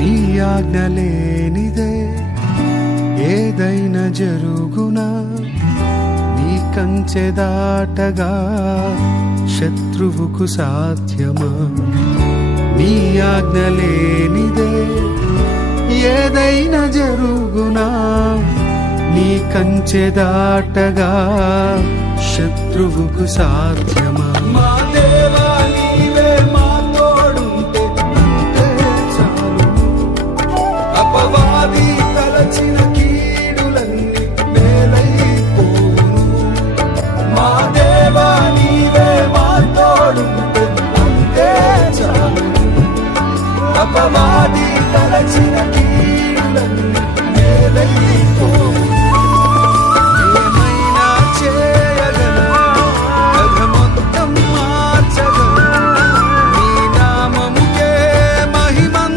నీ ఆజ్ఞ లేనిదే ఏదైనా జరుగునా, నీ కంచె దాటగా శత్రువుకు సాధ్యమా? నీ ఆజ్ఞ లేనిదే ఏదైనా జరుగునా, నీ కంచె దాటగా శత్రువుకు సాధ్యమా? మా దేవా నీవే మా తోడుంటే అంతే చాలు. అపవాది తలచిన కీడులన్నీ మేలైపోవును. మా దేవా నీవే మా తోడుంటే అంతే చాలు. అపవాది తలచిన కీడులన్నీ మేలైపోవును.